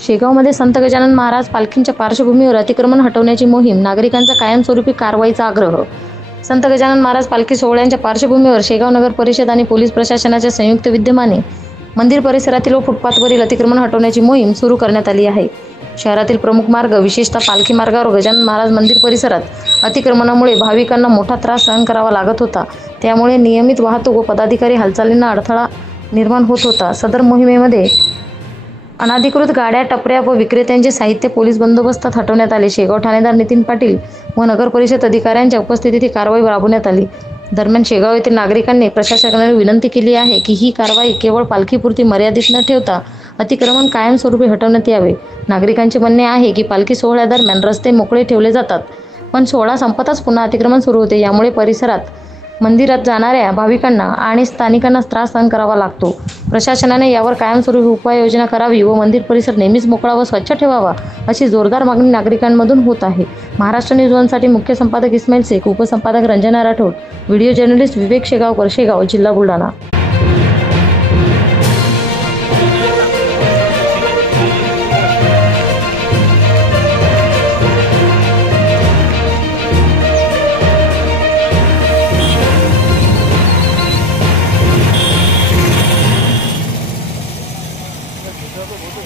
शेगावमध्ये संत गजानन महाराज पालखींच्या पार्श्वभूमीवर अतिक्रमण हटवण्याची मोहीम, नागरिकांचा कायमस्वरूपी कारवाईचा आग्रह. संत गजानन महाराज पालखी सोहळ्यांच्या पार्श्वभूमीवर शेगाव नगर परिषद आणि पोलीस प्रशासनाच्या संयुक्त विद्यमाने मंदिर परिसरातील व फुटपाथवरील अतिक्रमण हटवण्याची मोहीम सुरू करण्यात आली आहे. शहरातील प्रमुख मार्ग, विशेषतः पालखी मार्गावर गजानन महाराज मंदिर परिसरात अतिक्रमणामुळे भाविकांना मोठा त्रास सहन करावा लागत होता. त्यामुळे नियमित वाहतूक व पदाधिकारी हालचालींना अडथळा निर्माण होत होता. सदर मोहिमेमध्ये अनधिकृत गाड्या, टपऱ्या व विक्रेत्यांचे साहित्य पोलीस बंदोबस्तात हटवण्यात आले. शेगाव ठाणेदार नितीन पाटील व नगर परिषद अधिकाऱ्यांच्या उपस्थितीत ही कारवाई राबवण्यात आली. दरम्यान शेगाव येथील नागरिकांनी प्रशासनाला विनंती केली आहे की ही कारवाई केवळ पालखीपुरती मर्यादित न ठेवता अतिक्रमण कायमस्वरूपी हटवण्यात यावे. नागरिकांचे म्हणणे आहे की पालखी सोहळ्यादरम्यान रस्ते मोकळे ठेवले जातात, पण सोहळा संपताच पुन्हा अतिक्रमण सुरू होते. यामुळे परिसरात मंदिरात जाणाऱ्या भाविकांना आणि स्थानिकांना त्रास सहन करावा लागतो. प्रशासनाने यावर कायमस्वरूपी उपाययोजना करावी व मंदिर परिसर नेहमीच मोकळा व स्वच्छ ठेवावा, अशी जोरदार मागणी नागरिकांमधून होत आहे. महाराष्ट्र न्यूज वनसाठी मुख्य संपादक इस्माईल शेख, उपसंपादक रंजना राठोड, व्हिडिओ जर्नलिस्ट विवेक शेगावकर, शेगाव, जिल्हा बुलढाणा. तो बहुत